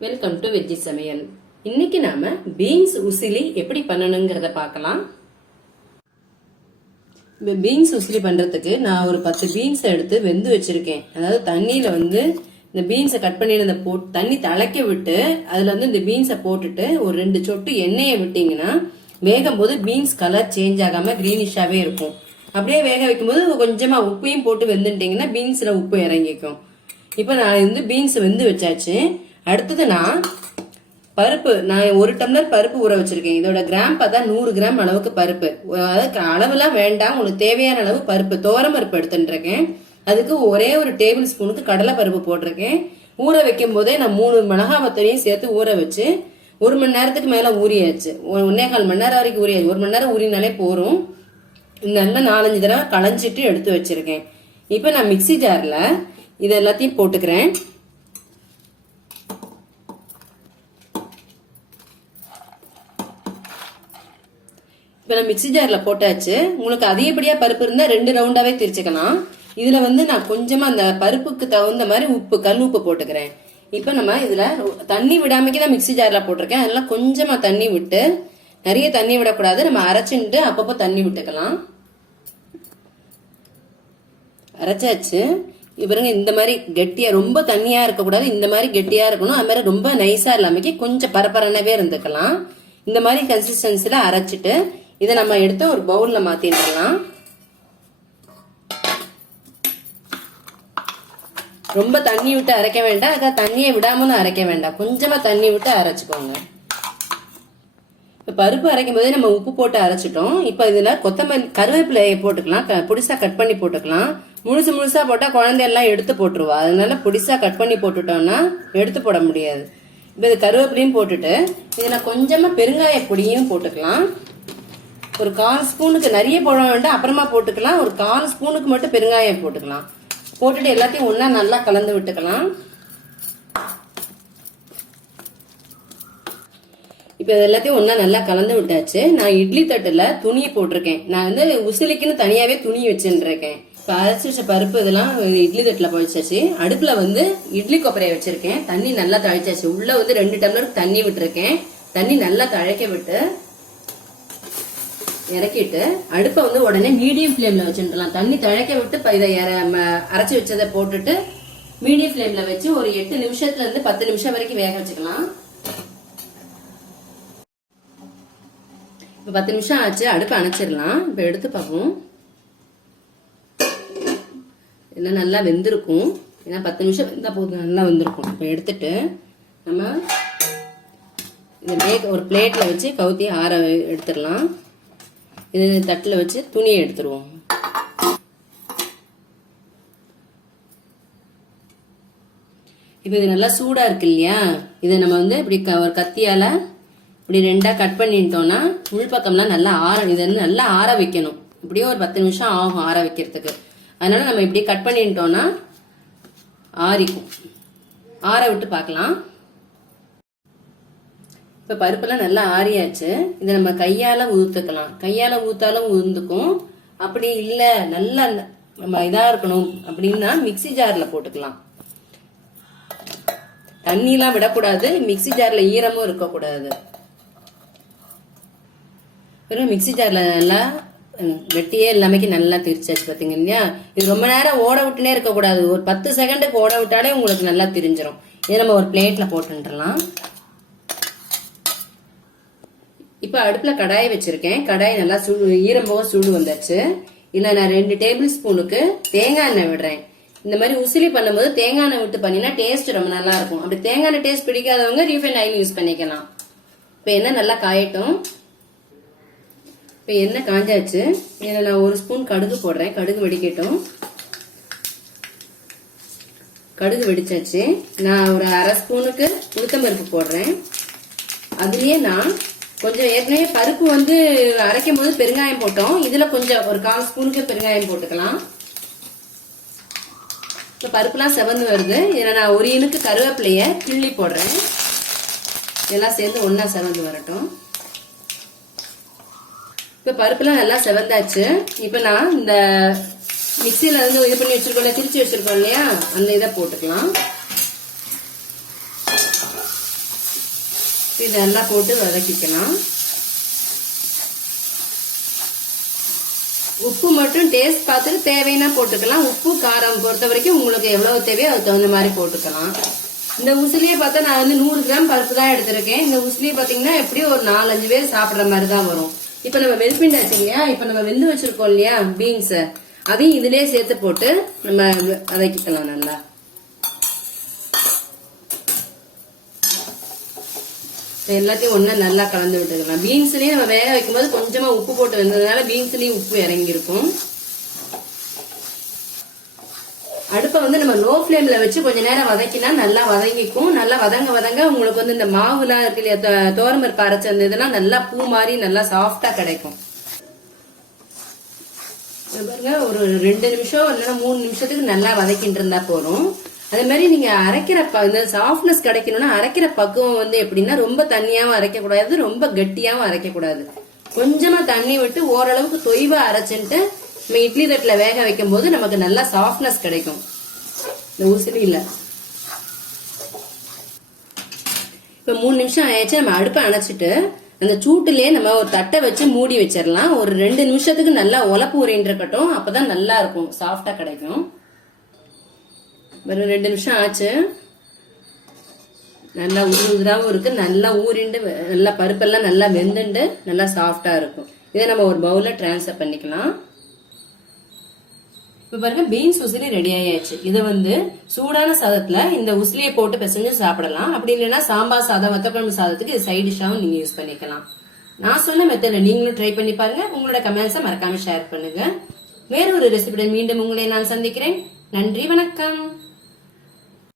Welcome to veggie சமையல். இன்னைக்கு நாம பீன்ஸ் உசிலி எப்படி பண்ணணுங்கிறத பார்க்கலாம். பீன்ஸ் உசிலி பண்றதுக்கு நான் ஒரு 10 பீன்ஸ் எடுத்து வெந்து வச்சிருக்கேன். அதாவது தண்ணியில இந்த பீன்ஸை கட் பண்ணி தண்ணி திளைக்க விட்டு அதுல இந்த பீன்ஸை போட்டுட்டு ஒரு 2 சொட்டு எண்ணெயை விட்டீங்கன்னா வேகும் போது பீன்ஸ் கலர் சேஞ்ச் ஆகாம கிரீனிஷாவே இருக்கும். அப்படியே வேக வைக்கும் போது கொஞ்சமா உப்பையும் போட்டு வெந்துட்டீங்கன்னா பீன்ஸ்ல உப்பு இறங்கிக்கும். இப்ப நான் பீன்ஸ் வெந்து வச்சாச்சு. அடுத்தது நான் 1 டம்ளர் பருப்பு ஊற வச்சிருக்கேன். இதோட கிராம் பார்த்தா 100 கிராம் அளவுக்கு பருப்பு. அதுக்கு அளவுலாம் வேண்டாம், உங்களுக்கு தேவையான அளவு பருப்பு, துவரம் பருப்பு எடுத்துருக்கேன். அதுக்கு ஒரே ஒரு டேபிள் ஸ்பூனுக்கு கடலை பருப்பு போட்டிருக்கேன். ஊற வைக்கும் போதே நான் 3 மிளகாய் வத்தலையும் சேர்த்து ஊற வச்சு 1 மணி நேரத்துக்கு மேல ஊறியாச்சு. 1.25 மணி நேரம் வரைக்கும் ஊறியாச்சு. 1 மணி நேரம் ஊறினாலே போறோம். நல்லா 4-5 தடவை களைஞ்சிட்டு எடுத்து வச்சிருக்கேன். இப்ப நான் மிக்சி ஜார்ல இது எல்லாத்தையும் போட்டுக்கிறேன். இப்ப நான் மிக்சி ஜார்ல போட்டாச்சு. உங்களுக்கு அதிகப்படியா பருப்பு இருந்தா 2 ரவுண்டாவே திரிச்சுக்கலாம். இதுல நான் கொஞ்சமா அந்த பருப்புக்கு தகுந்த மாதிரி உப்பு, கல் உப்பு போட்டுக்கிறேன். இப்ப நம்ம இதுல தண்ணி விடாமக்கே நான் மிக்சி ஜார்ல போட்டிருக்கேன். அதெல்லாம் கொஞ்சமா தண்ணி விட்டு, நிறைய தண்ணி விடக்கூடாது, நம்ம அரைச்சுட்டு அப்பப்போ தண்ணி விட்டுக்கலாம். அரைச்சாச்சு. இவருங்க இந்த மாதிரி கெட்டியா, ரொம்ப தண்ணியா இருக்கக்கூடாது, இந்த மாதிரி கெட்டியா இருக்கணும். அது மாதிரி ரொம்ப நைஸா இல்லாமக்கி கொஞ்சம் பரபரனவே இருந்துக்கலாம். இந்த மாதிரி கன்சிஸ்டன்சில அரைச்சிட்டு இதை நம்ம எடுத்து ஒரு பவுல்ல மாத்திடலாம். ரொம்ப தண்ணி விட்டு அரைக்க வேண்டாம், அக்கா தண்ணியை விடாமலும் அரைக்க வேண்டாம், கொஞ்சமா தண்ணி விட்டு அரைச்சுக்கோங்க. இப்ப பருப்பு அரைக்கும் போதே நம்ம உப்பு போட்டு அரைச்சிட்டோம். இப்ப இதுல கொத்தமல்லி, கருவேப்பிலையை போட்டுக்கலாம். பொடிசா கட் பண்ணி போட்டுக்கலாம். முழுசா போட்டா குழந்தையெல்லாம் எடுத்து போட்டுருவா. அதனால பொடிசா கட் பண்ணி போட்டுட்டோம்னா எடுத்து போட முடியாது. இப்ப இது கருவேப்பிலையும் போட்டுட்டு இதுல கொஞ்சமா பெருங்காய பொடியும் போட்டுக்கலாம். ஒரு 1/4 ஸ்பூனுக்கு, நிறைய போட வேண்டாம், அப்புறமா போட்டுக்கலாம். ஒரு 1/4 ஸ்பூனுக்கு மட்டும் பெருங்காயம் போட்டுக்கலாம். போட்டுட்டு எல்லாத்தையும் ஒன்னா நல்லா கலந்து விட்டுக்கலாம். இப்ப எல்லாத்தையும் ஒன்னா நல்லா கலந்து விட்டாச்சு. நான் இட்லி தட்டுல துணியை போட்டிருக்கேன். நான் உசிலிக்குன்னு தனியாவே துணி வச்சுருக்கேன். இப்ப அரைச்சி வச்ச பருப்பு இதெல்லாம் இட்லி தட்டுல பழிச்சாச்சு. அடுப்புல இட்லி கொப்பரையை வச்சிருக்கேன். தண்ணி நல்லா தழிச்சாச்சு. உள்ள 2 டம்ளருக்கு தண்ணி விட்டுருக்கேன். தண்ணி நல்லா தழைக்க விட்டு இறக்கிட்டு அடுப்பை உடனே மீடியம் ஃபிளேம்ல வச்சுடலாம். தண்ணி தழைக்க விட்டு இதை அரைச்சி வச்சதை போட்டுட்டு மீடியம் ஃபிளேம்ல வச்சு ஒரு 8 நிமிஷத்துல இருந்து 10 நிமிஷம் வரைக்கும் வேக வச்சுக்கலாம். இப்ப 10 நிமிஷம் ஆச்சு. அடுப்பை அணைச்சிடலாம். இப்ப எடுத்து பார்ப்போம். எல்லாம் நல்லா வெந்திருக்கும். ஏன்னா 10 நிமிஷம் வெந்தா போதும், நல்லா வெந்திருக்கும். இப்ப எடுத்துட்டு நம்ம இதை ஒரு பிளேட்ல வச்சு கவுத்தி ஆற எடுத்துடலாம். இது தட்டுல வச்சு துணியை எடுத்துருவோம். இப்ப இது நல்லா சூடா இருக்கு இல்லையா, இதை நம்ம இப்படி ஒரு கத்தியால இப்படி 2ஆ கட் பண்ணிட்டோம்னா உள்பக்கம்லாம் நல்லா இதை நல்லா ஆற வைக்கணும். இப்படியே ஒரு 10 நிமிஷம் ஆகும் ஆற வைக்கிறதுக்கு. அதனால நம்ம இப்படி கட் பண்ணிட்டோம்னா ஆறிக்கும். ஆற விட்டு பார்க்கலாம். இப்ப பருப்பெல்லாம் நல்லா ஆறியாச்சு. இதை நம்ம கையால ஊத்துக்கலாம். கையால ஊத்தாலும் ஊந்துக்கும். அப்படி இல்ல நல்லா நம்ம இதா இருக்கணும் அப்படின்னா மிக்சி ஜார்ல போட்டுக்கலாம். தண்ணி எல்லாம் விடக்கூடாது, மிக்சி ஜார்ல ஈரமும் இருக்கக்கூடாது. மிக்சி ஜார்ல நல்லா வெட்டியே எல்லாமே நல்லா திரிச்சாச்சு. பாத்தீங்க இல்லையா, இது ரொம்ப நேரம் ஓட விட்டுனே இருக்கக்கூடாது. ஒரு 10 செகண்டுக்கு ஓட விட்டாலே உங்களுக்கு நல்லா திரிஞ்சிடும். இதை நம்ம ஒரு பிளேட்ல போட்டுலாம். இப்ப அடுப்புல கடாயை வச்சிருக்கேன். கடாய் நல்லா ஈரம் போக சூடு வந்தாச்சு. இல்ல நான் 2 டேபிள் ஸ்பூனுக்கு தேங்காய் எண்ணெய் விடுறேன். இந்த மாதிரி உசிலி பண்ணும்போது தேங்காய் எண்ணெய் விட்டு பண்ணினா டேஸ்ட் ரொம்ப நல்லா இருக்கும். அப்படி தேங்காய் எண்ணெய் டேஸ்ட் பிடிக்காதவங்க ரீஃபைண்ட் ஆயில் யூஸ் பண்ணிக்கலாம். இப்ப எண்ணெய் நல்லா காயட்டும். இப்ப எண்ணெய் காஞ்சாச்சு. இதுல நான் 1 ஸ்பூன் கடுகு போடுறேன். கடுகு வெடிக்கட்டும். கடுகு வெடிச்சாச்சு. நான் ஒரு 1/2 ஸ்பூனுக்கு உளுத்தம்பருப்பு போடுறேன். அதுலயே நான் கொஞ்சம் ஏற்கனவே பருப்பு அரைக்கும் போது பெருங்காயம் போட்டோம். இதுல கொஞ்சம் ஒரு 1/4 ஸ்பூனுக்கு பெருங்காயம் போட்டுக்கலாம். இப்ப பருப்புலாம் செவந்து வருது. இதுல நான் ஒரு இனுக்கு கருவேப்பிலைய கிள்ளி போடுறேன். எல்லாம் சேர்ந்து ஒன்னா செவந்து வரட்டும். இப்ப பருப்புலாம் நல்லா செவந்தாச்சு. இப்ப நான் இந்த மிக்சியில இது பண்ணி வச்சிருக்கோம், திரிச்சு வச்சிருக்கோம் இல்லையா, அந்த இதை போட்டுக்கலாம். இதெல்லாம் போட்டு வதக்கிக்கலாம். உப்பு மட்டும் டேஸ்ட் பார்த்துட்டு தேவைன்னா போட்டுக்கலாம். உப்பு காரம் பொறுத்த வரைக்கும் உங்களுக்கு எவ்வளவு தேவையோ அதுக்கு தகுந்த மாதிரி போட்டுக்கலாம். இந்த உசிலியை பார்த்தா நான் வந்து 100 கிராம் பருப்பு தான் எடுத்திருக்கேன். இந்த உசிலியை பாத்தீங்கன்னா எப்படியும் ஒரு 4-5 பேர் சாப்பிடுற மாதிரி தான் வரும். இப்ப நம்ம வெல்பிண்டாச்சு இல்லையா, இப்ப நம்ம வெந்து வச்சிருக்கோம் இல்லையா பீன்ஸ், அதையும் இதுலயே சேர்த்து போட்டு நம்ம வதக்கிக்கலாம். நல்லா எல்லாத்தையும் ஒண்ணா நல்லா கலந்து விட்டுக்கலாம். பீன்ஸ்லயும் நம்ம வேக வைக்கும் போது கொஞ்சமா உப்பு போட்டு வந்ததுனால பீன்ஸ்லயும் உப்பு இறங்கி இருக்கும். அடுப்பை வந்து நம்ம லோ ஃபிளேம்ல வச்சு கொஞ்ச நேரம் வதக்கினா நல்லா வதங்கிக்கும். நல்லா வதங்க உங்களுக்கு வந்து இந்த மாவுலாம் இருக்கு இல்லையா, தோரம்பருப்பு அரைச்சு அந்த இதெல்லாம் நல்லா பூ மாதிரி நல்லா சாஃப்டா கிடைக்கும். பாருங்க, ஒரு 2 நிமிஷம் இல்லைன்னா 3 நிமிஷத்துக்கு நல்லா வதக்கிட்டு இருந்தா போறோம். அதே மாதிரி நீங்க அரைக்கிற இந்த சாஃப்ட்னஸ் கிடைக்கணும்னா அரைக்கிற பக்குவம் வந்து எப்படின்னா ரொம்ப தண்ணியாவும் அரைக்க கூடாது, ரொம்ப கட்டியாவும் அரைக்க கூடாது. கொஞ்சமா தண்ணி விட்டு ஓரளவுக்கு தொய்வா அரைச்சுட்டு நம்ம இட்லி தட்டுல வேக வைக்கும் போது நமக்கு நல்லா சாஃப்ட்னஸ் கிடைக்கும் இந்த உசிலியில. இப்ப 3 நிமிஷம் ஆயிடுச்சு. நம்ம அடுப்பை அணைச்சிட்டு அந்த சூட்டுலயே நம்ம ஒரு தட்டை வச்சு மூடி வச்சிடலாம். ஒரு 2 நிமிஷத்துக்கு நல்லா உலப்பு ஊறின்னு இருக்கட்டும், அப்பதான் நல்லா இருக்கும், சாஃப்டா கிடைக்கும். ஒரு 2 நிமிஷம் ஆச்சு. நல்லா உதிராவும் இருக்கு, நல்லா ஊறிண்டு நல்லா பருப்பெல்லாம் நல்லா வெந்துண்டு நல்லா சாஃப்டா இருக்கும். இதை நம்ம ஒரு பவுல்ல டிரான்ஸ்ஃபர் பண்ணிக்கலாம். இப்ப பாருங்க, பீன்ஸ் உசிலி ரெடி ஆயாச்சு. இதை வந்து சூடான சாதத்துல இந்த உசிலியை போட்டு பிசைஞ்சு சாப்பிடலாம். அப்படி இல்லைன்னா சாம்பார் சாதம், வத்தக்குழம்பு சாதத்துக்கு இது சைட் டிஷ்ஷாவும் நீங்க யூஸ் பண்ணிக்கலாம். நான் சொன்ன மெத்தட்ல நீங்களும் ட்ரை பண்ணி பாருங்க. உங்களோட கமெண்ட்ஸை மறக்காம ஷேர் பண்ணுங்க. வேற ஒரு ரெசிபியுடன் மீண்டும் உங்களை நான் சந்திக்கிறேன். நன்றி, வணக்கம்.